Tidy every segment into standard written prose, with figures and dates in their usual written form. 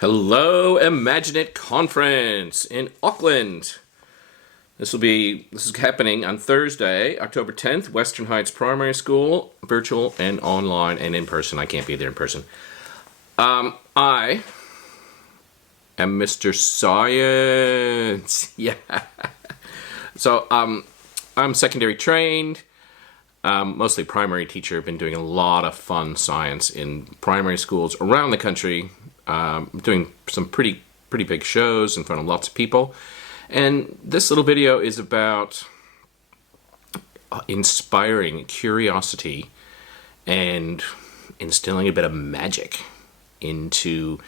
Hello, Imagine It Conference in Auckland. This is happening on Thursday, October 10th, Western Heights Primary School, virtual and online and in person. I can't be there in person. I am Mr. Science. Yeah. So, I'm secondary trained, mostly primary teacher. I've been doing a lot of fun science in primary schools around the country. Doing some pretty big shows in front of lots of people. And this little video is about inspiring curiosity and instilling a bit of magic into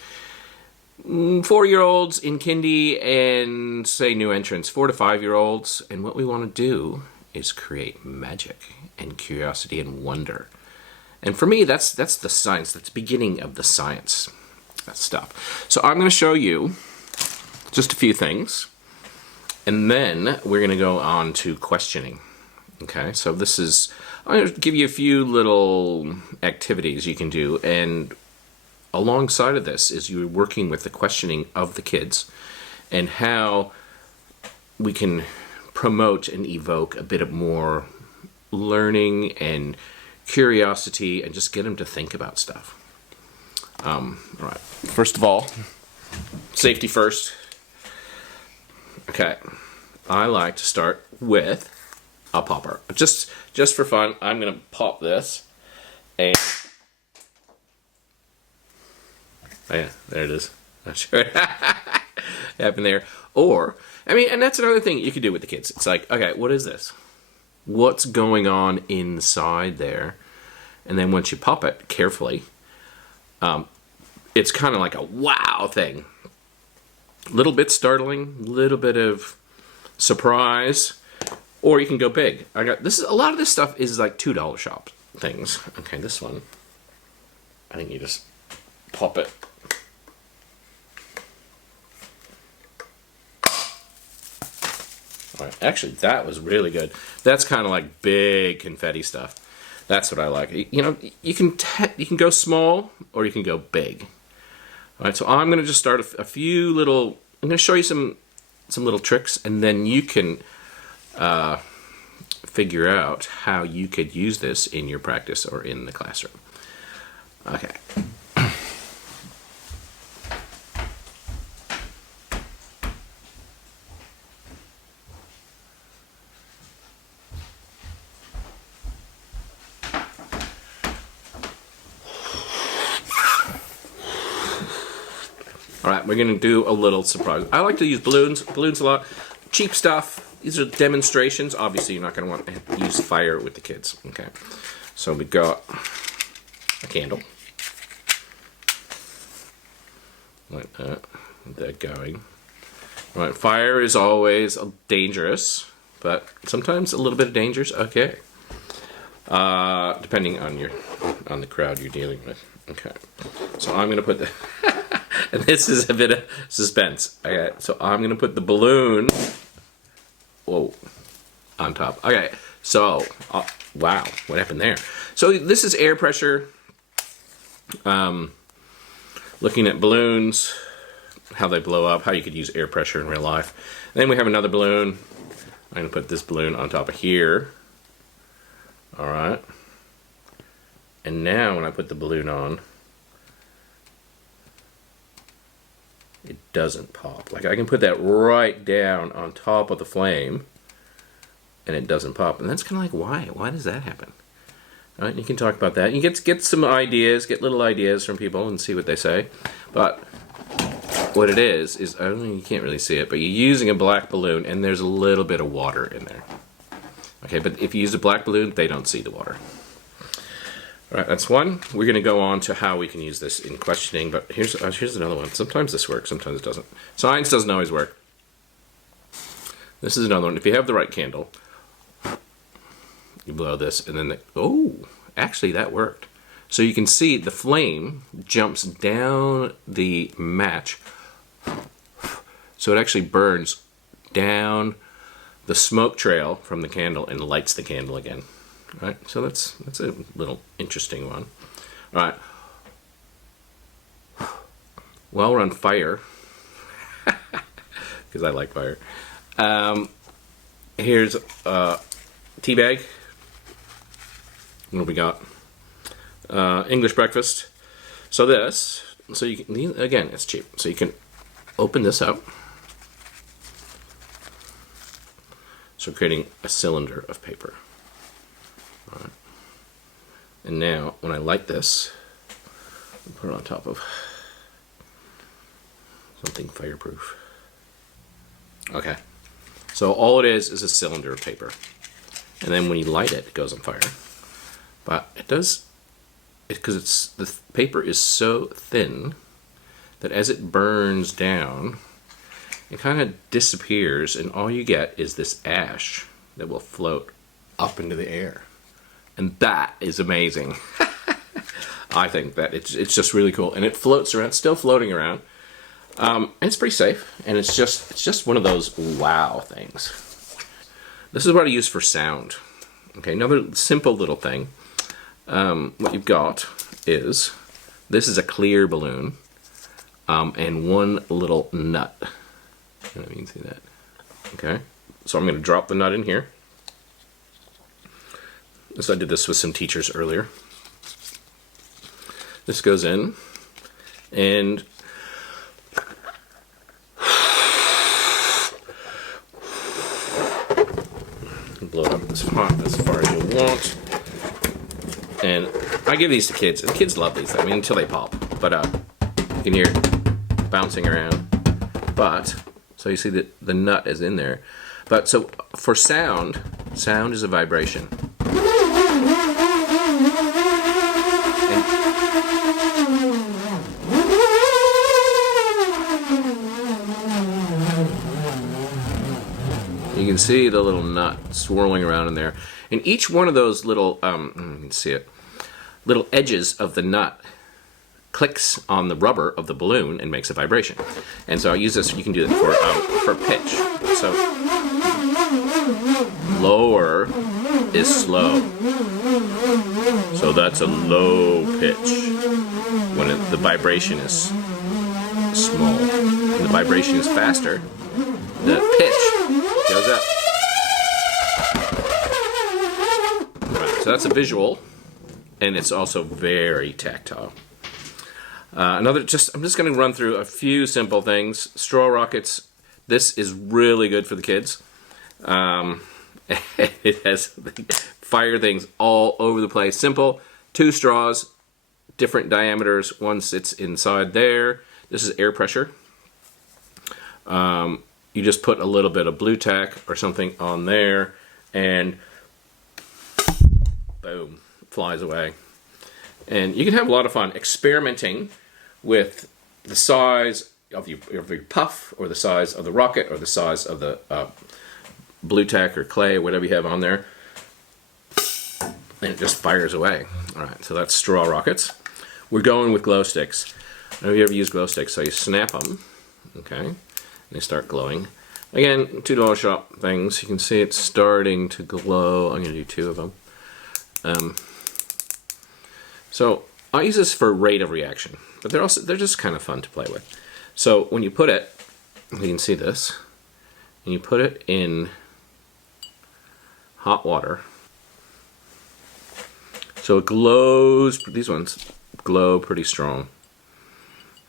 4-year-olds in kindy and, say, new entrants, 4 to 5-year-olds. And what we want to do is create magic and curiosity and wonder. And for me, that's the science. That's the beginning of the science. That stuff. So I'm going to show you just a few things, and then we're going to go on to questioning. Okay, so I'm going to give you a few little activities you can do, and alongside of this is you're working with the questioning of the kids and how we can promote and evoke a bit of more learning and curiosity and just get them to think about stuff. All right. First of all, safety first. Okay. I like to start with a popper. Just for fun, I'm going to pop this. And oh yeah, there it is. Not sure what happened there. Or, and that's another thing you could do with the kids. It's like, okay, what is this? What's going on inside there? And then once you pop it carefully, it's kind of like a wow thing. Little bit startling, little bit of surprise, or you can go big. A lot of this stuff is like $2 shop things. Okay, this one, I think you just pop it. All right, actually, that was really good. That's kind of like big confetti stuff. That's what I like. You can go small or you can go big. All right, so I'm going to just start a few little. I'm going to show you some little tricks, and then you can figure out how you could use this in your practice or in the classroom. Okay. All right, we're going to do a little surprise. I like to use balloons a lot. Cheap stuff. These are demonstrations. Obviously, you're not going to want to use fire with the kids. Okay, so we got a candle. Like that. That going. All right, fire is always dangerous, but sometimes a little bit of danger is okay. Depending on the crowd you're dealing with. Okay, so I'm going to put the... And this is a bit of suspense. Okay, so I'm going to put the balloon, on top. Okay, so, wow, what happened there? So this is air pressure. Looking at balloons, how they blow up, how you could use air pressure in real life. And then we have another balloon. I'm going to put this balloon on top of here. All right. And now when I put the balloon on, it doesn't pop. Like I can put that right down on top of the flame and it doesn't pop. And that's kind of like, why? Why does that happen? All right, you can talk about that. You get some ideas, get little ideas from people and see what they say. But what it is, I don't know, you can't really see it, but you're using a black balloon and there's a little bit of water in there. Okay, but if you use a black balloon, they don't see the water. All right, that's one. We're going to go on to how we can use this in questioning, but here's another one. Sometimes this works, sometimes it doesn't. Science doesn't always work. This is another one. If you have the right candle, you blow this, and then actually that worked. So you can see the flame jumps down the match, so it actually burns down the smoke trail from the candle and lights the candle again. Right, so that's a little interesting one. All right. while we're on fire, because I like fire, here's a tea bag. What do we got? English breakfast. So you can, again, it's cheap. So you can open this up. So creating a cylinder of paper. All right. And now, when I light this, I'll put it on top of something fireproof. Okay. So all it is a cylinder of paper. And then when you light it, it goes on fire. But it does, because the paper is so thin that as it burns down, it kind of disappears, and all you get is this ash that will float up into the air. And that is amazing. I think that it's just really cool, and it floats around, still floating around, and it's pretty safe. And it's just one of those wow things. This is what I use for sound. Okay, another simple little thing. What you've got is this is a clear balloon, and one little nut. I don't know if you can see that. Okay, so I'm going to drop the nut in here. So I did this with some teachers earlier. This goes in, and blow it up as far as you want. And I give these to kids, and the kids love these. I mean, until they pop. But you can hear it bouncing around. But so you see that the nut is in there. But so for sound is a vibration. You can see the little nut swirling around in there. And each one of those little, you can see it, little edges of the nut clicks on the rubber of the balloon and makes a vibration. And so I use this, you can do it for pitch. So lower is slow. So that's a low pitch when the vibration is small. When the vibration is faster, the pitch goes up. Right, so that's a visual, and it's also very tactile. I'm just going to run through a few simple things. Straw rockets. This is really good for the kids. It has fire things all over the place. Simple. 2 straws, different diameters. One sits inside there. This is air pressure. You just put a little bit of blue tack or something on there, and boom, flies away. And you can have a lot of fun experimenting with the size of your puff, or the size of the rocket, or the size of the blue tack or clay, whatever you have on there, and it just fires away. All right, so that's straw rockets. We're going with glow sticks. Have you ever used glow sticks? So you snap them, okay, and they start glowing. Again, $2 shop things. You can see it's starting to glow. I'm going to do 2 of them. So I use this for rate of reaction, but they're just kind of fun to play with. So when you put it, you can see this, and you put it in hot water. So it glows. These ones glow pretty strong.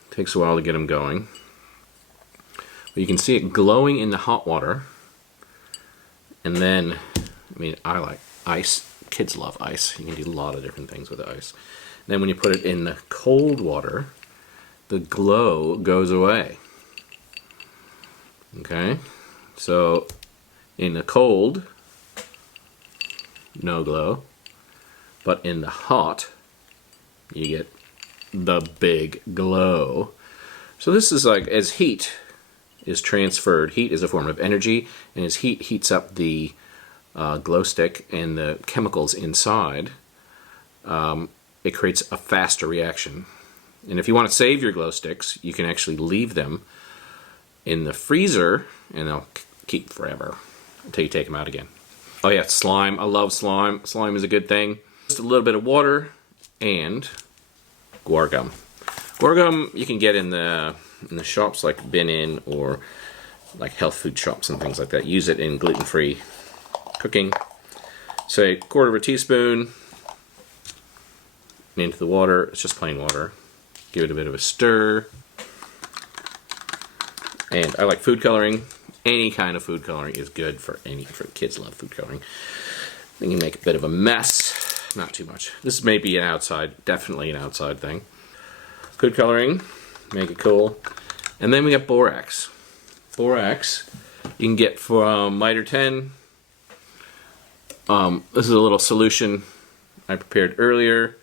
Takes a while to get them going. But you can see it glowing in the hot water. And then, I mean, I like ice. Kids love ice. You can do a lot of different things with ice. And then when you put it in the cold water, the glow goes away. Okay? So in the cold, no glow. But in the hot, you get the big glow. So this is like, as heat is transferred, heat is a form of energy, and as heat heats up the glow stick and the chemicals inside, it creates a faster reaction. And if you want to save your glow sticks, you can actually leave them in the freezer, and they'll keep forever until you take them out again. Oh yeah, slime. I love slime. Slime is a good thing. Just a little bit of water and guar gum. Guar gum you can get in the shops like Bin In or like health food shops and things like that. Use it in gluten-free cooking. Say 1/4 teaspoon into the water. It's just plain water. Give it a bit of a stir. And I like food coloring. Any kind of food coloring is good for kids love food coloring. You can make a bit of a mess, not too much. This may be definitely an outside thing. Food coloring, make it cool. And then we got borax. Borax you can get from Mitre 10. This is a little solution I prepared earlier,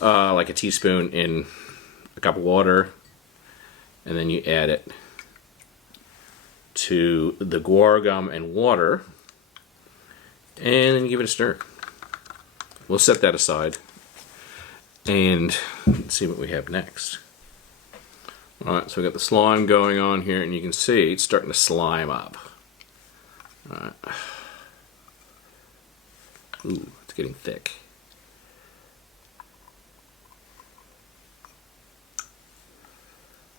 like a teaspoon in a cup of water, and then you add it to the guar gum and water, and then you give it a stir. We'll set that aside and see what we have next. Alright, so we got the slime going on here, and you can see it's starting to slime up. Alright. Ooh, it's getting thick.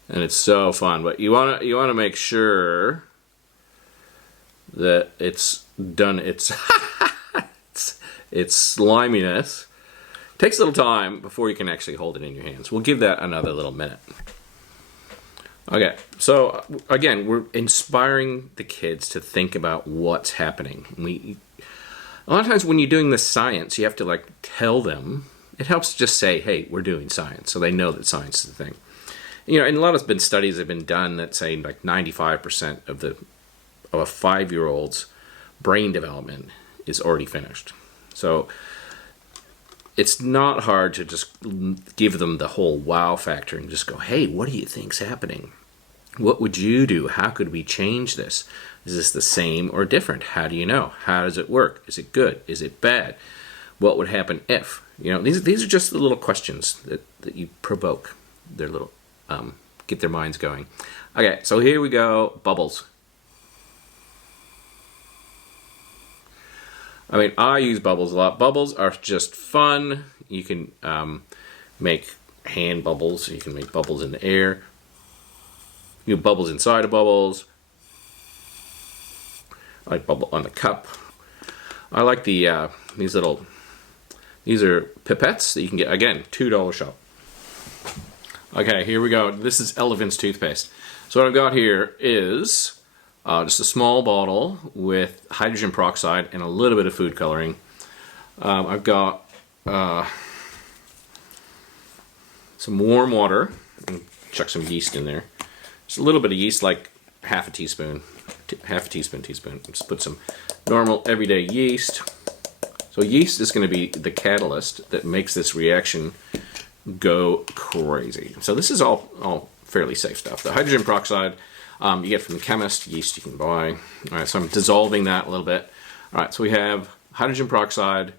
And it's so fun, but you wanna make sure that it's done its sliminess. It takes a little time before you can actually hold it in your hands. We'll give that another little minute. Okay, so again, we're inspiring the kids to think about what's happening. A lot of times when you're doing this science, you have to like tell them. It helps to just say, hey, we're doing science, so they know that science is the thing. You know, and a lot of studies have been done that say like 95% of a 5-year-old's brain development is already finished. So it's not hard to just give them the whole wow factor and just go, hey, what do you think's happening? What would you do? How could we change this? Is this the same or different? How do you know? How does it work? Is it good? Is it bad? What would happen if? You know, these are just the little questions that you provoke their little get their minds going. Okay, so here we go. Bubbles. I mean, I use bubbles a lot. Bubbles are just fun. You can make hand bubbles. You can make bubbles in the air. You do bubbles inside of bubbles. I like bubble on the cup. I like the these are pipettes that you can get, again, $2 shop. Okay, here we go. This is Elevance toothpaste. So what I've got here is just a small bottle with hydrogen peroxide and a little bit of food coloring. I've got some warm water. Chuck some yeast in there. Just a little bit of yeast, like half a teaspoon. Just put some normal everyday yeast. So yeast is going to be the catalyst that makes this reaction go crazy. So this is all fairly safe stuff. The hydrogen peroxide you get from the chemist, yeast you can buy. All right, so I'm dissolving that a little bit. All right, so we have hydrogen peroxide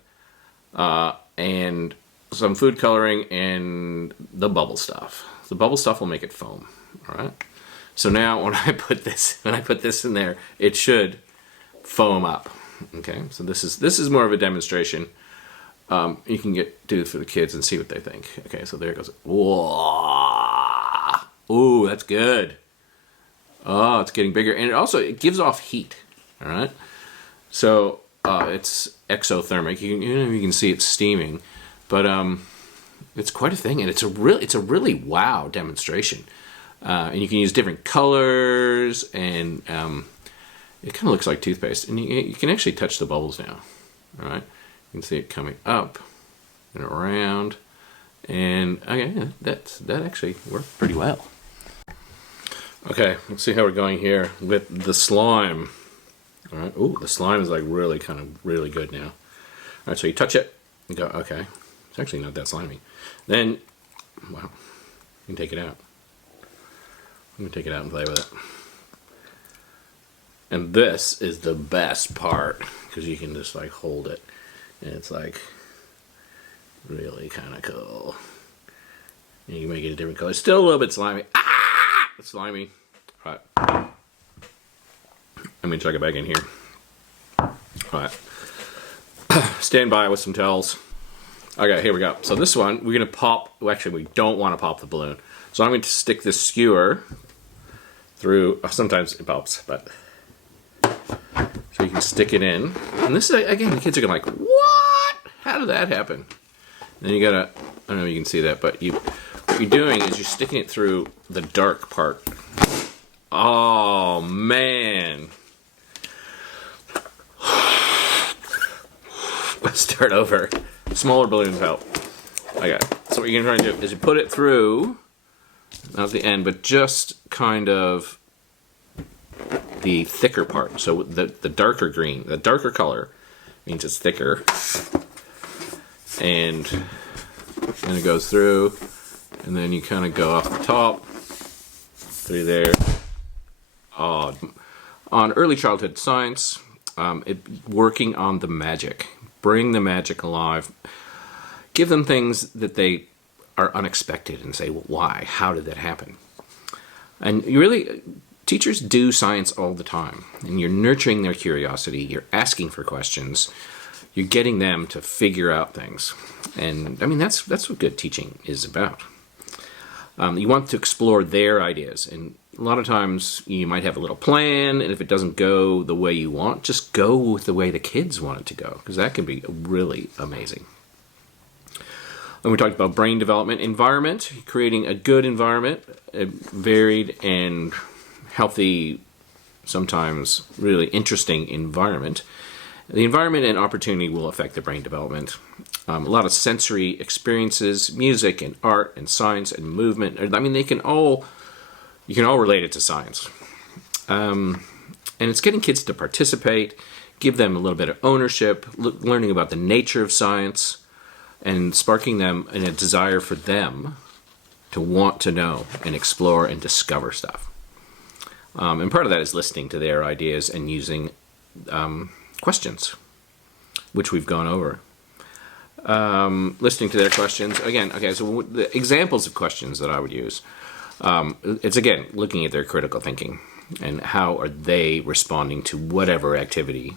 and some food coloring and the bubble stuff. The bubble stuff will make it foam. All right. So now when I put this in there, it should foam up. Okay, so this is more of a demonstration. You can do it for the kids and see what they think. Okay, so there it goes. Whoa! Ooh, that's good. Oh, it's getting bigger, and it gives off heat. All right, so it's exothermic. You can see it's steaming, but it's quite a thing, and it's a really wow demonstration. And you can use different colors, and it kind of looks like toothpaste. And you can actually touch the bubbles now. All right, you can see it coming up and around, and okay, that actually worked pretty well. Okay, let's see how we're going here with the slime. All right, ooh, the slime is like really good now. All right, so you touch it, and go, okay, it's actually not that slimy. Then, wow, you can take it out. I'm going to take it out and play with it. And this is the best part, because you can just like hold it, and it's like really kind of cool. And you can make it a different color. It's still a little bit slimy. Ah! It's slimy. All right. I'm going to chuck it back in here. All right. Stand by with some towels. Okay, here we go. So this one, we're going to pop. Well, actually, we don't want to pop the balloon. So I'm going to stick this skewer through, sometimes it helps, but so you can stick it in. And this is, again, the kids are going to like, what? How did that happen? Then you gotta, I don't know if you can see that, but what you're doing is you're sticking it through the dark part. Oh, man. Let's start over. Smaller balloons help. Okay, so what you're gonna try and do is you put it through, not the end, but just kind of the thicker part. So the darker green, the darker color means it's thicker. And then it goes through, and then you kind of go off the top, through there. On early childhood science, working on the magic. Bring the magic alive. Give them things that they are unexpected and say, well, why? How did that happen? And you really, teachers do science all the time. And you're nurturing their curiosity. You're asking for questions. You're getting them to figure out things. And I mean, that's what good teaching is about. You want to explore their ideas. And a lot of times you might have a little plan, and if it doesn't go the way you want, just go with the way the kids want it to go, because that can be really amazing. And we talked about brain development, environment, creating a good environment, a varied and healthy, sometimes really interesting environment. The environment and opportunity will affect the brain development. A lot of sensory experiences, music and art and science and movement. I mean, you can all relate it to science. And it's getting kids to participate, give them a little bit of ownership, learning about the nature of science, and sparking them in a desire for them to want to know and explore and discover stuff. And part of that is listening to their ideas and using questions, which we've gone over. Listening to their questions. Again, okay, so the examples of questions that I would use, it's again, looking at their critical thinking and how are they responding to whatever activity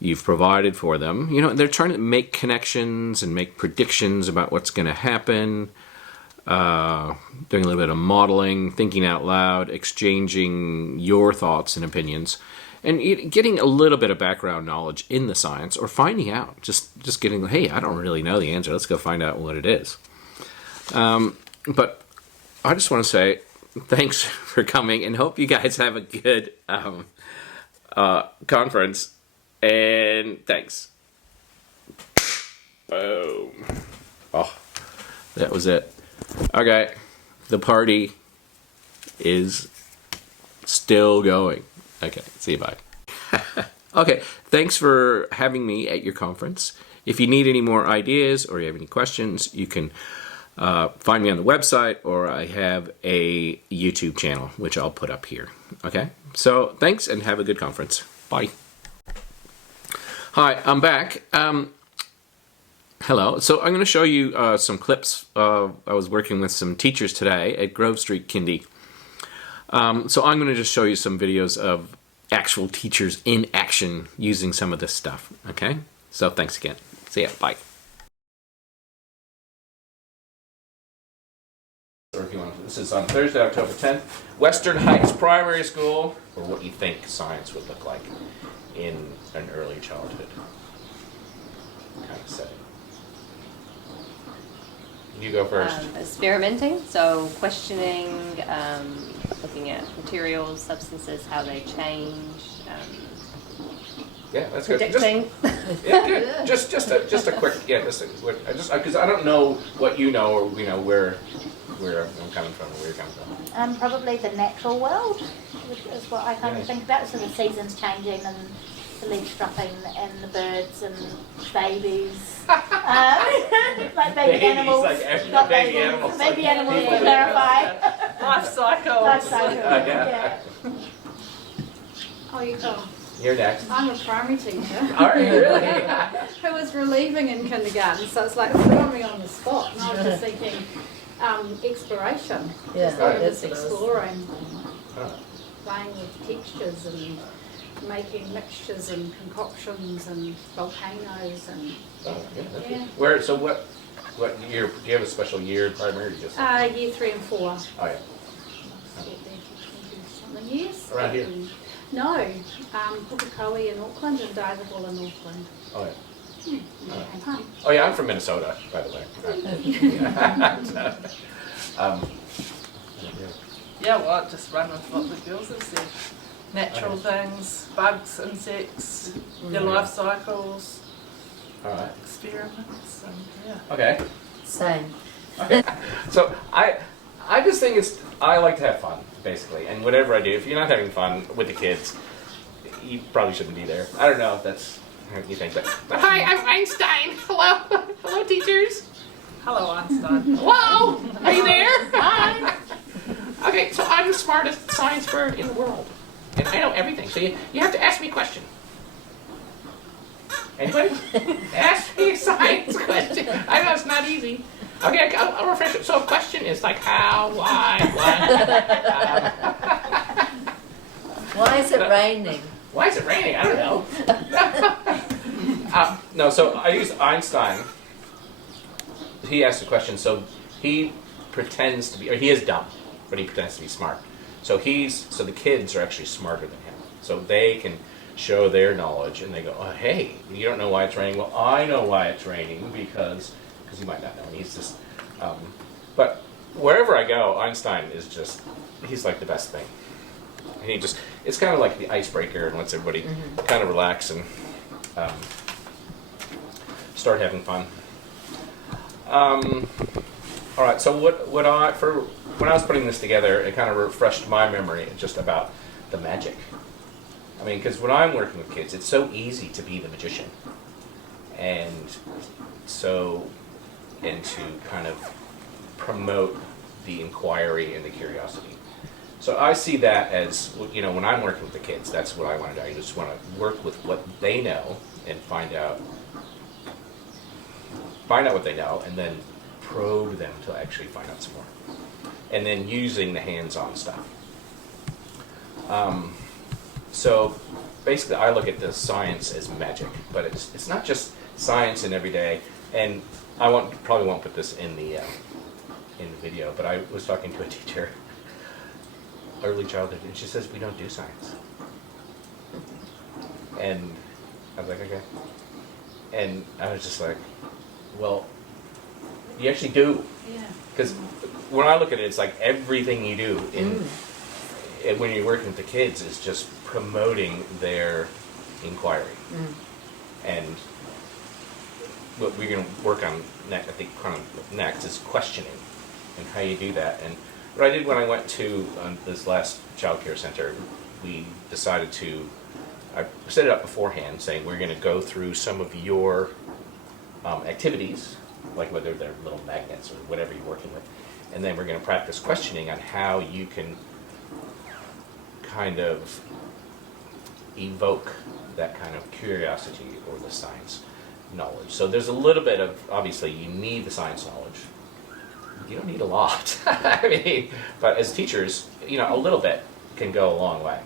you've provided for them. You know, they're trying to make connections and make predictions about what's going to happen, doing a little bit of modeling, thinking out loud, exchanging your thoughts and opinions, and getting a little bit of background knowledge in the science, or finding out, just getting, hey, I don't really know the answer, let's go find out what it is. But I just want to say thanks for coming, and hope you guys have a good conference, and thanks. Boom. Oh, that was it. Okay, the party is still going. Okay, see you, bye. Okay, thanks for having me at your conference. If you need any more ideas or you have any questions, you can find me on the website, or I have a YouTube channel, which I'll put up here. Okay, so thanks and have a good conference. Bye. Hi, I'm back. Hello. So I'm going to show you some clips. I was working with some teachers today at Grove Street Kindy. So I'm going to just show you some videos of actual teachers in action using some of this stuff. Okay? So thanks again. See ya. Bye. This is on Thursday, October 10th. Western Heights Primary School, or what you think science would look like in an early childhood kind of setting. You go first. Experimenting, so questioning, looking at materials, substances, how they change. Yeah, that's good. Predicting. Yeah, good. Just a quick, because I don't know what you know, or you know where I'm coming from, or where you're coming from. Probably the natural world is what I kind of think about. So the seasons changing and the leaf dropping and the birds and babies, like baby animals. Like not baby animals. Baby animals will clarify. Life cycle. Life cycle. Yeah. Oh, you go. You're next. I'm a primary teacher. Are you really? Who was relieving in kindergarten, so it's like throwing me on the spot. And I was just thinking, exploration. Yeah, just like yes, just it is. exploring, Oh. playing with textures and making mixtures and concoctions and volcanoes and Oh, yeah, that's Yeah. good. Where? So what? What year? Do you have a special year in primary? Or just Year 3 and 4. oh yeah. Something years. Around here? No, Pukekohe in Auckland and Divable in Auckland. Oh yeah. Huh. Oh yeah, I'm from Minnesota, by the way. um, Yeah, well, I just run with what the girls have said. Natural things, bugs, insects, your life cycles, all right. experiments, and yeah. Okay. Same. Okay. So I just think I like to have fun, basically, and whatever I do, if you're not having fun with the kids, you probably shouldn't be there. I don't know if that's what you think, but hi, I'm Einstein. Hello, hello, teachers. Hello, Einstein. Hello, are you there? Hi. Okay, so I'm the smartest science bird in the world, and I know everything. So you have to ask me a question. Anybody? Ask me a science question. I know it's not easy. Okay, I'll refresh it. So a question is like how, why, what. Why is it raining? Why is it raining? I don't know. No, so I use Einstein. He asked a question, so he pretends to be, or he is dumb, but he pretends to be smart. So the kids are actually smarter than him. So they can show their knowledge, and they go, oh, hey, you don't know why it's raining? Well, I know why it's raining, because you might not know. And he's just, but wherever I go, Einstein is just, he's like the best thing. And it's kind of like the icebreaker and lets everybody kind of relax and start having fun. All right, so when I was putting this together, it kind of refreshed my memory just about the magic. I mean, because when I'm working with kids, it's so easy to be the magician, and to kind of promote the inquiry and the curiosity. So I see that as, when I'm working with the kids, that's what I want to do. I just want to work with what they know and find out what they know, and then probe them to actually find out some more. And then using the hands-on stuff. So basically I look at the science as magic, but it's not just science in every day. And I probably won't put this in the video, but I was talking to a teacher, early childhood, and she says we don't do science. And I was like, okay. And I was just like, well, you actually do. Yeah. Because when I look at it, it's like everything you do when you're working with the kids is just promoting their inquiry. And what we're going to work on next, I think, kind of next is questioning and how you do that. And what I did when I went to this last child care center, we decided I set it up beforehand, saying we're going to go through some of your activities, like whether they're little magnets or whatever you're working with, and then we're going to practice questioning on how you can kind of evoke that kind of curiosity or the science knowledge. So there's a little bit of, obviously you need the science knowledge. You don't need a lot. I mean, but as teachers, a little bit can go a long way.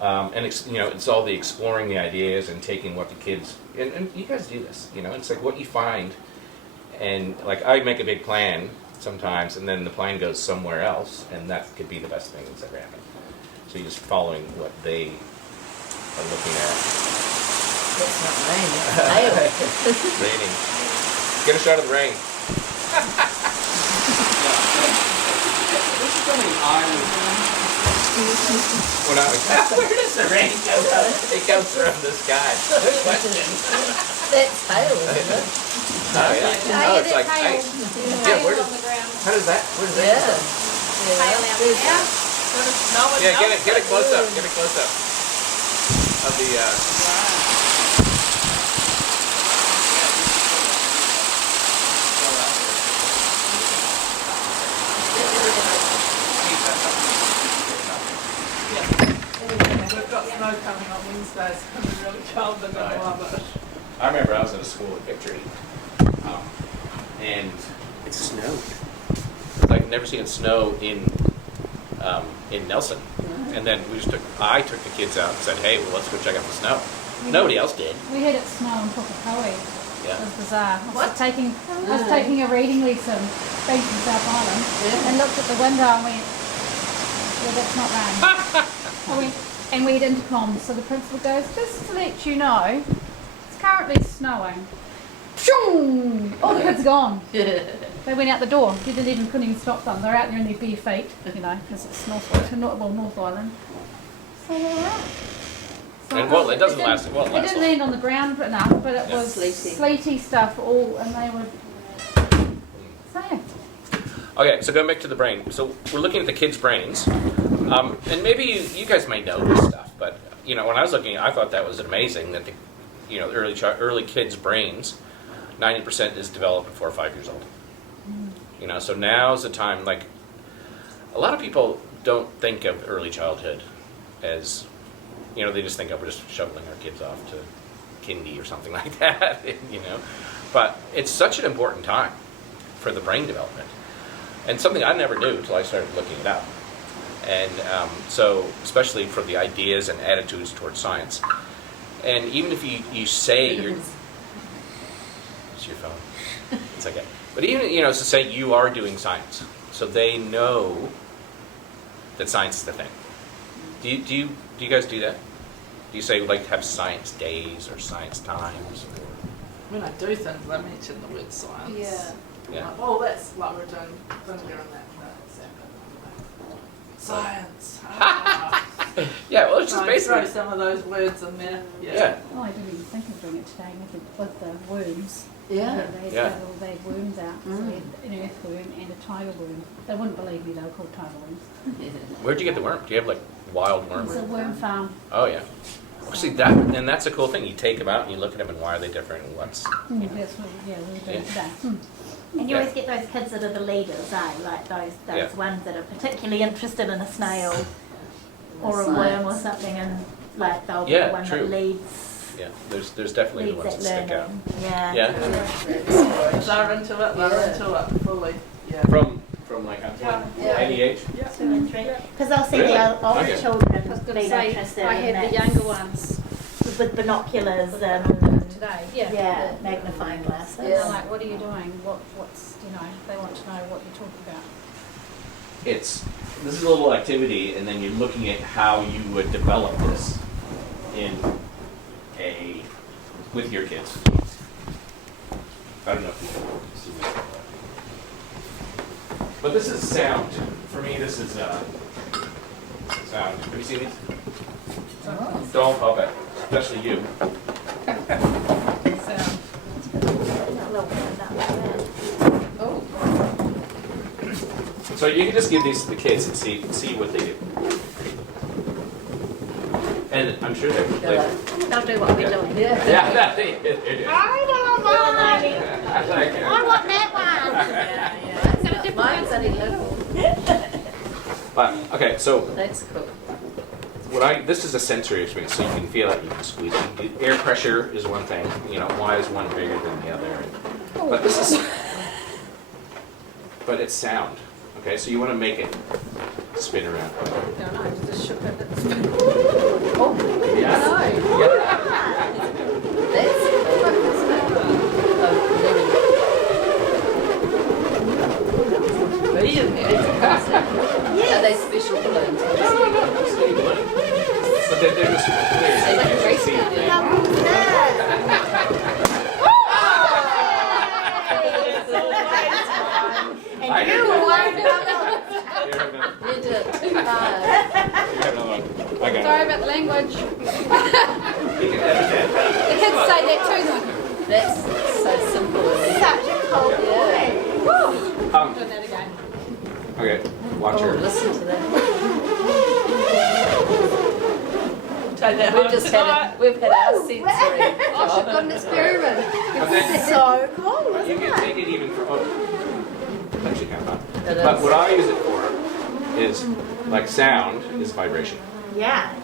And it's all the exploring the ideas and taking what the kids, and you guys do this, it's like what you find, and like I make a big plan sometimes, and then the plan goes somewhere else, and that could be the best thing that's ever happened. So you're just following what they are looking at. It's not raining, it's hail. It's raining. Get a shot of the rain. This is something When I was, where does the rain come from? It comes from the sky. Good question. That's hail, isn't it? Oh yeah. Oh, it's like hail. ice. Hail where on does- the ground. How does that? Where does that Yeah. come from? Hail out There's- there. Yeah, get it close up. Get it close up. Of the We've got snow coming on Wednesday, it's going to be really cold, they're going to love it. I remember I was at a school at Victory, and it snowed. I've never seen it snow in Nelson. And then I took the kids out and said, hey, well, let's go check out the snow. Nobody else did. We had it snow in Pukekohe. Yeah. It was bizarre. I was taking a reading lesson back in South Island and looked at the window and went, well, that's not rain. I went, and we had intercom, so the principal goes, just to let you know, it's currently snowing. Pshung! All the kids are gone. They went out the door. They didn't even couldn't even stop them. They're out there in their bare feet, you know, because it's North Island. So they were out. So And well, it doesn't didn't- last. Well, it It lasts didn't long. land on the ground enough, but it Yeah. was Sleety. sleety stuff all, and they were. So yeah. Okay, so going back to the brain. So we're looking at the kids' brains, and maybe you guys might know this stuff, but you know, when I was looking, I thought that was amazing that the, you know, early kids' brains, 90% is developed before 5 years old. You know, so now's the time. Like, a lot of people don't think of early childhood as, you know, they just think of we're just shoveling our kids off to kindy or something like that, you know. But it's such an important time for the brain development, and something I never knew until I started looking it up. And so, especially for the ideas and attitudes towards science. And even if you say you're, it's your phone, it's okay. But even, you know, to say you are doing science, so they know that science is the thing. Do you guys do that? Do you say we'd like to have science days or science times? When I do things, I mention the word science. Yeah. Yeah. Like, oh, that's like we're doing vinegar and that. Science. Yeah, well, it's just Try and basically. throw some of those words in there. Yeah. Oh, I didn't even think of doing it today with the worms. Yeah. They Yeah. had all their worms out. So we had an earthworm and a tiger worm. They wouldn't believe me, they were called tiger worms. Where'd you get the worm? Do you have like wild worms? It's a worm farm. Oh yeah. Well, see that, and that's a cool thing. You take them out and you look at them, and why are they different? And what's That's what we were doing Yeah. today. And you Yeah. always get those kids that are the leaders, like those Yeah. ones that are particularly interested in a snail or a Science. worm or something, and like they'll be Yeah, the one true. that leads yeah? There's definitely the ones that that stick out. learning. Yeah. Yeah. They're into it. They're Yeah. into it fully. Yeah. From like Yeah. any age. 2 and 3. Because they'll see Really? the older Okay. children I was going to being say, interested I in had the that younger ones with binoculars and today. yeah, magnifying glasses. They're like, what are you doing? What's, you know, they want to know what you're talking about. This is a little activity, and then you're looking at how you would develop this with your kids. I don't know if you can see this. But this is sound. For me, this is sound. Have you seen these? Don't pop it, especially you. Oh. So you can just give these to the kids and see what they do. And I'm sure they're like, They'll do what we're doing. Yeah. yeah, they do. I want that one. Mine's only little. But okay, so That's cool. this is a sensory experience, so you can feel it, you can squeeze it. Air pressure is one thing, you know, why is one bigger than the other? But this is, but it's sound. Okay, so you want to make it spin around. No, I just shook it. Yeah. That's Are they special balloons? But they're just clear, so you can see it. And you won. You did it too hard. Sorry about the language. You can edit that. The kids say that too, though. That's so simple. Such a cold boy. Doing that again. Okay, watch Oh, her. listen to that. Take that We've home just tonight. we've had our sensory. Oh, she's got an experiment. And then So cool, you isn't can it? take it even for, that's actually kind of fun. It But is. what I use it for is, like sound is vibration, Yeah.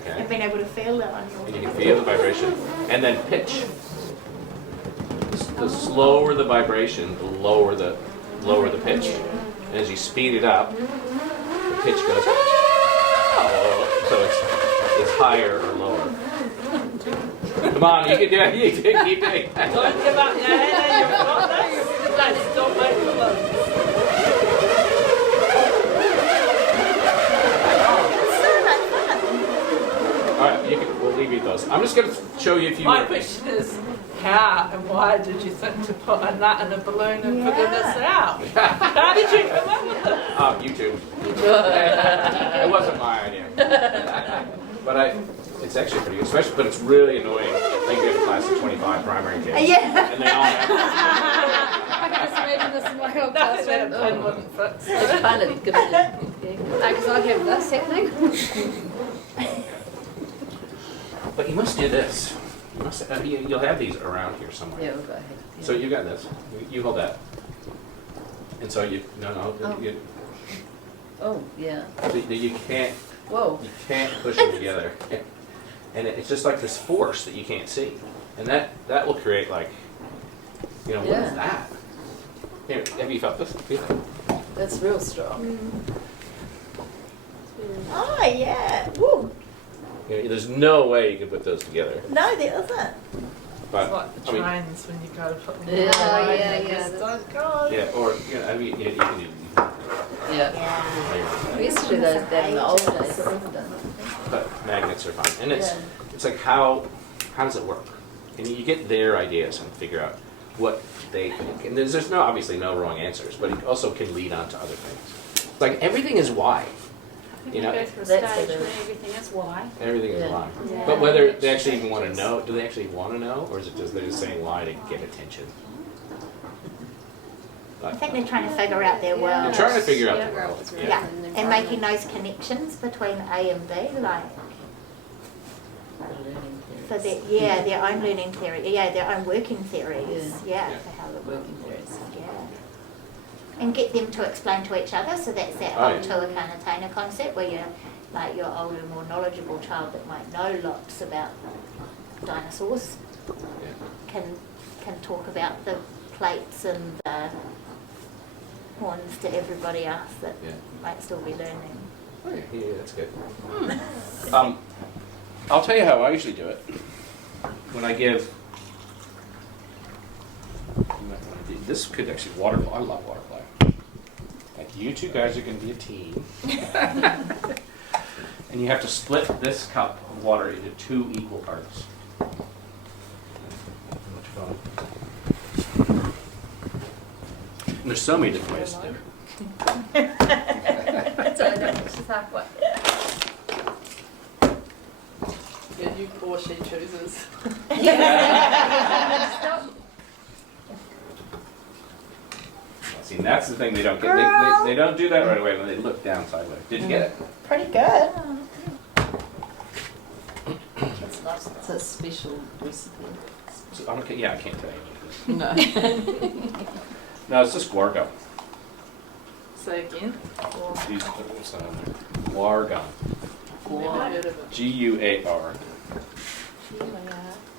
okay? I've been able to feel that on And your you can feel the vibration. And then pitch. The slower the vibration, the lower the pitch. And as you speed it up, the pitch goes, so it's higher or lower. Come on, you can do it. You can keep doing it. Don't give up, Hannah. You've got this. Let's don't make balloons. All right, we'll leave you those. I'm just going to show you a few My more things. question is, how and why did you think to put a nut in a balloon and figure this out? How did you come up with it? YouTube. It wasn't my idea. But it's actually pretty good, especially, but it's really annoying. I think we have a class of 25 primary kids. Yeah. And they all have I can just imagine this in my old Nothing that a classroom. pin wouldn't fix. It's kind of good. Because I have this happening. But you must do this. You must, you'll have these around here somewhere. Yeah, we've got head. Yeah. So you got this. You hold that. And so you, Oh. you, Oh, yeah. you can't Whoa. push them together. And it's just like this force that you can't see. And that will create like, what is Yeah. that? Here, have you felt this? Feel it. That's real strong. Oh, yeah. Woo. There's no way you can put those together. No, there isn't. But It's like the I mean, trains when you go to put them Yeah. on the Oh, line, yeah, they yeah, just don't go. yeah, or I mean, you can do. Yeah. Yeah. We used to do those that in the old days. but we haven't done it. But magnets are fine, and it's Yeah. like how does it work? And you get their ideas and figure out what they think. And there's obviously no wrong answers, but it also can lead on to other things. Like everything is why. You know, go through a That's stage the- where everything is why. Everything is Yeah. why. Yeah. But whether they actually even want to know, do they actually want to know, or is it just they're just saying why to get attention? I think they're trying to figure out their world. They're trying to figure out Yeah. the world. Yeah. Yeah, and making those connections between A and B, like for their own learning theory, their own working theories, Yeah. for how the world Working theories. and get them to explain to each other. So that's that Oh, whole yeah. Tuakana concept, where you're like your older, more knowledgeable child that might know lots about dinosaurs can talk about the plates and the horns to everybody else that Yeah. might still be learning. Oh, yeah, that's good. I'll tell you how I usually do it. When I give, this could actually I love water play. Like you two guys are going to be a team, and you have to split this cup of water into 2 equal parts. Much fun. And there's so many different ways to do it. So I know she's halfway. Yeah, you poor she chooses. See, that's the thing they don't get. They don't do that right away when they look down sideways. Did you get it? Pretty good. It's a special recipe. So, I can't tell you. No. No, it's just guar gum. Say again. These what's that on there? Guar gum. Never heard of it. Guar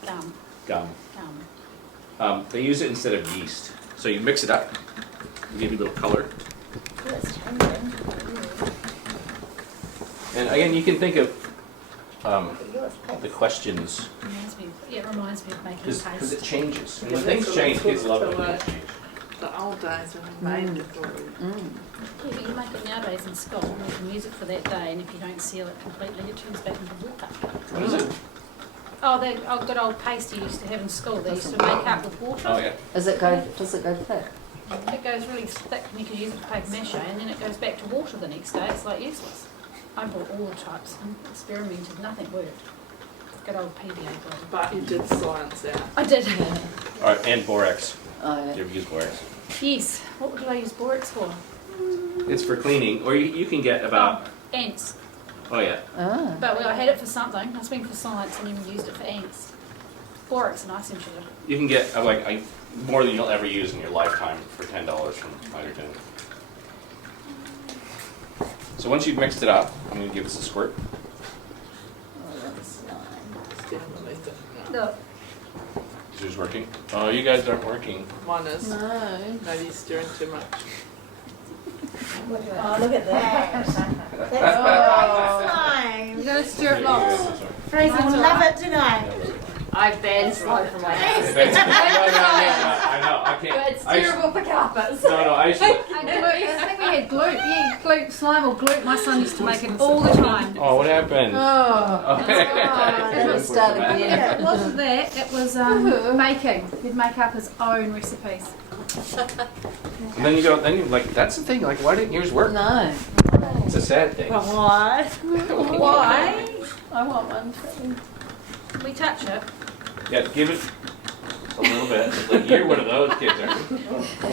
Gum. gum. Gum. They use it instead of yeast. So you mix it up, give you a little color. And again, you can think of the questions It reminds me of making because paste. it changes. And Yeah, when things that's what change, it's kids love it called, when things change. The old days when we made it. Yeah, but you make it nowadays in school and you can use it for that day, and if you don't seal it completely, it turns back into water. What is it? Oh, the good old paste you used to have in school, they used to make up with water. Oh yeah. Does it go thick? It goes really thick and you can use it for paper mache, and then it goes back to water the next day. It's like useless. I bought all the types and experimented, nothing worked. Good old PBA bottle. But you did science out. I did. All right, and borax. Oh, Do yeah. you ever use borax? Yes. What did I use borax for? It's for cleaning, or you can get about. Ants. Oh yeah. Ah. But I had it for something. I was being for science and then used it for ants. Borax, nice and sugar. You can get more than you'll ever use in your lifetime for $10 from hydrogen. So once you've mixed it up, I'm going to give this a squirt. Oh, that's nice. It's definitely different. Look. Is yours working? Oh, you guys aren't working. Mine is. No. Maybe you're stirring too much. Oh, look at that. That's You nice. gotta stir it You lots. guys, this one. Fraser will love it tonight. I've banned slime from my house. I know. I can't. It's terrible for carpets. No, I should. I think we had glute. Yeah, glute, slime or glute. My son used to make it all the time. Oh, what happened? Oh. Let's start again. It wasn't that, it was baking. He'd make up his own recipes. And then you like, that's the thing. Like, why didn't yours work? No. It's a sad thing. Why? Why? I want one too. We touch it. Yeah, give it a little bit. Like, you're one of those kids, aren't you?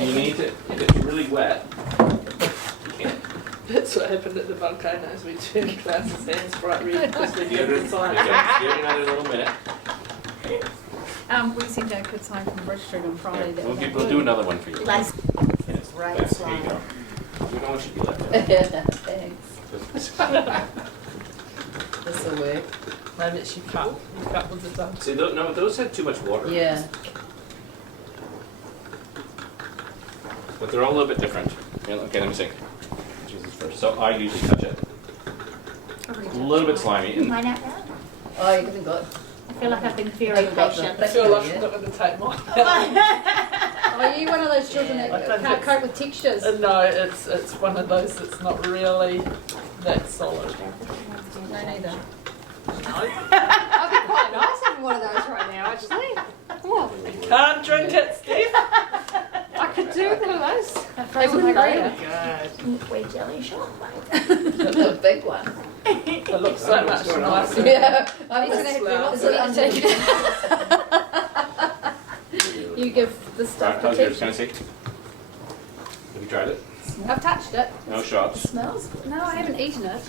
You need to. If it's really wet, you can't. That's what happened at the volcanoes. We turned Klaus's hands bright red because we Give did it, the sign. give it another little minute. We sent our kids home from Bridge Street on Friday. Yeah, we'll do another one for you. Like Yes, Right, yes, there slime. you go. We don't want you to be left Thanks. out. This will work. Maybe it's your cup. Your cup was done. See, no, those had too much water. Yeah. But they're all a little bit different. Yeah, okay, let me see. Jesus first. So I usually touch it. A little bit slimy. And mine out now. Oh, you haven't got. I feel like I've been very Haven't got the- patient. I feel like I'm not going to take mine. Are you one of those children Yeah, that I think can't it's- cope with textures? No, it's one of those that's not really that solid. No, neither. I'd be quite nice having one of those right now, actually. Oh, Can't drink it, Steve. I could do one of those. They wouldn't go Good. Wheat jelly shot, mate. The big one. It looks so much nicer. Yeah. I'm He's gonna have to do lots Is it of under eating. You give the Alright, stuff to how's yours? teach. Can I see? Have you tried it? I've touched it. No shots. smells good. No, I haven't eaten it.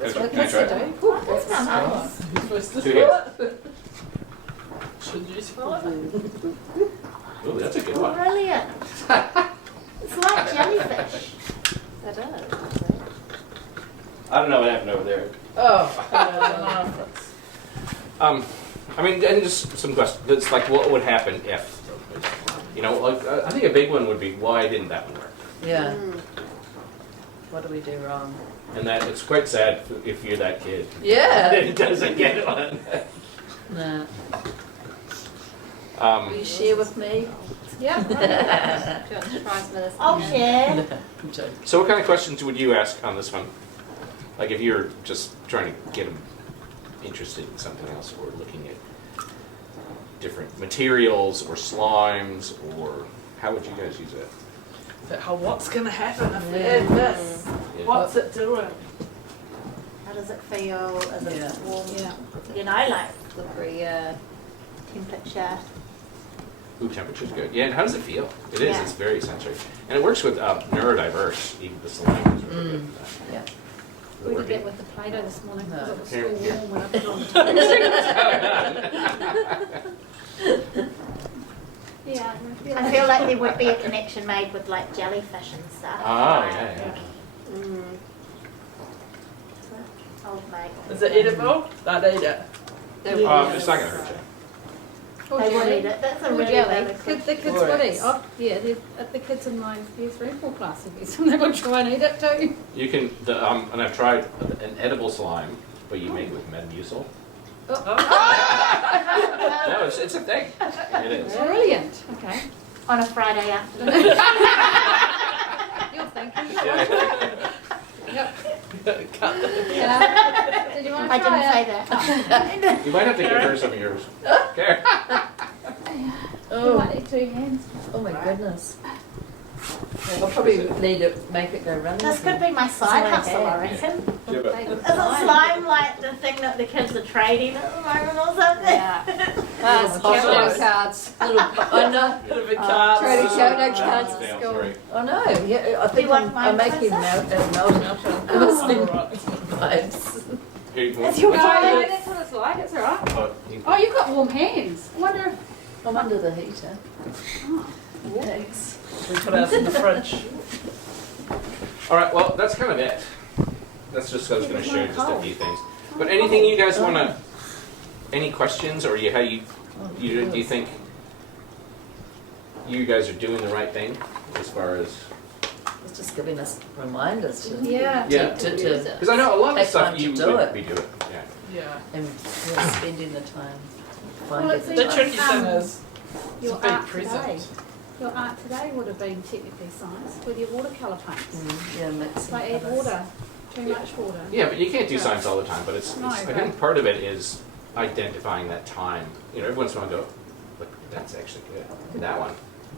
That's what Can I kids try it? do. That's not nice. You're supposed to Two smell it. Should you smell it? Ooh, that's a good one. Brilliant. It's like jellyfish. That does. I don't know what happened over there. Oh. I mean, and just some questions. It's like, what would happen if? You know, like, I think a big one would be, why didn't that one work? Yeah. What do we do wrong? And that it's quite sad if you're that kid. Yeah. That it doesn't get one. No. Will Um, you share with me? Yeah. Do you want to try some of this? I'll again? share. I'm joking. so what kind of questions would you ask on this one? Like if you're just trying to get them interested in something else, or looking at different materials or slimes, or how would you guys use it? But what's going to happen if we Yeah. add this? Yeah. What's it doing? How does it feel? Is it Yeah. warm? Yeah. You know, like Slippery, temperature. Ooh, temperature's good. Yeah, and how does it feel? It is. Yeah. It's very sensory, and it works with neurodiverse. Even the slime is really good for that. Yeah. Will We it did work? that with the Play-Doh this morning because it was Here, still here. warm when I put it on the table. Yeah. I feel like there would be a connection made with like jellyfish and stuff. Oh, Like, yeah, yeah. Old mate. Is it edible? I'd eat it. It's not gonna hurt you. Or They would jelly. eat it. That's a Or really jelly. really The kids Or would eat. it's- Oh, yeah, the kids in my year 3 and 4 class would be some they would try and eat it too. You can, and I've tried an edible slime, but you make it with Metamucil. No, it's a thing. It is. Brilliant. Okay. on a Friday afternoon. You're thinking. Yeah. Yep. Cut it. Yeah. Did you want to I try didn't say it? that. You might have to give her some of yours. Okay. You Oh, might need 2 hands. oh my goodness. I'll probably need to make it go running. This could be my side That's hustle, what I I had. reckon. Yeah, but Isn't slime like the thing that the kids are trading at the moment or something? Yeah. Countdown cards. Little, I know. Bit of a card. Trading countdown cards Stay at on, school. sorry. Oh no, yeah, I Do think you want I'm mine making closer? melting listening Alright. vibes. Here, you That's your what's vibe. that? No, that's what it's like. It's alright. Oh, you- Oh, you've got warm hands. I wonder if. I'm under the heater. Oh. Thanks. We put ours in the fridge. All right, well, that's kind of it. That's just, I was going to show you just a few things. But anything you guys want to, any questions, or how you do you think you guys are doing the right thing as far as? It's just giving us reminders to, Yeah. Yeah. to Because I know a lot of Take stuff time to you do would it. be doing. Yeah. Yeah. and spending the time. find Well, it. it's The tricky thing is, it's a Your big art today. present. Your art today would have been technically science with your watercolour paints. Yeah, mix Like add water, too much water. Yeah, but you can't do science all the time. But it's No, I but- think part of it is identifying that time. You know, every once in a while, go, look, that's actually good. That one.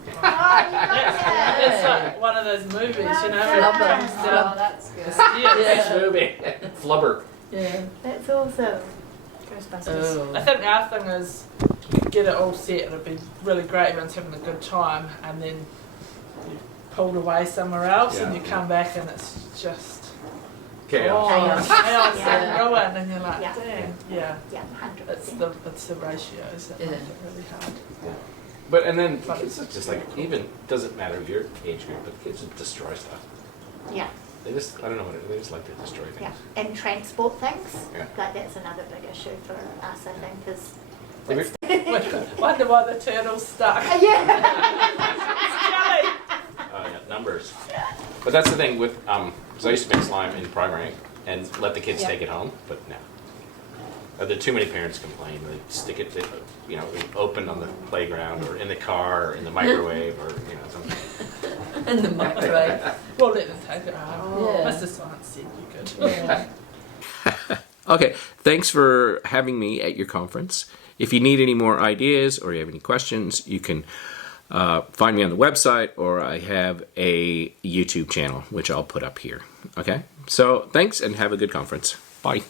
Oh, you got It's it. like one of those movies, you know, Well where done. it comes Oh, down. that's good. Yeah. Next movie, Flubber. Yeah. That's awesome. Ghostbusters. Oh. I think our thing is get it all set. It'll be really great. Everyone's having a good time, and then you pulled away somewhere else, and Yeah. you come back, and it's just Chaos. Chaos. chaos Yeah. and ruin, and you're like, Yeah. dang, yeah. Yeah, 100%. It's the ratios that Yeah. make it really hard. But and then kids are just like even doesn't matter your age group, but kids just destroy stuff. Yeah, They just I don't know what they just like to destroy yeah. things. And transport things. Yeah. Like that's another big issue for us, I think, because. Wonder why the turtle's stuck. Yeah. Jelly. Yeah, numbers. But that's the thing with because I used to make slime in primary and let the kids Yeah. take it home, but no. There too many parents complain. They stick it, you know, open on the playground or in the car or in the microwave or you know something. In the microwave. We'll let them take it home. Yeah. Mr. Science said you could. Yeah. Okay, thanks for having me at your conference. If you need any more ideas or you have any questions, you can find me on the website or I have a YouTube channel, which I'll put up here. Okay, so thanks and have a good conference. Bye.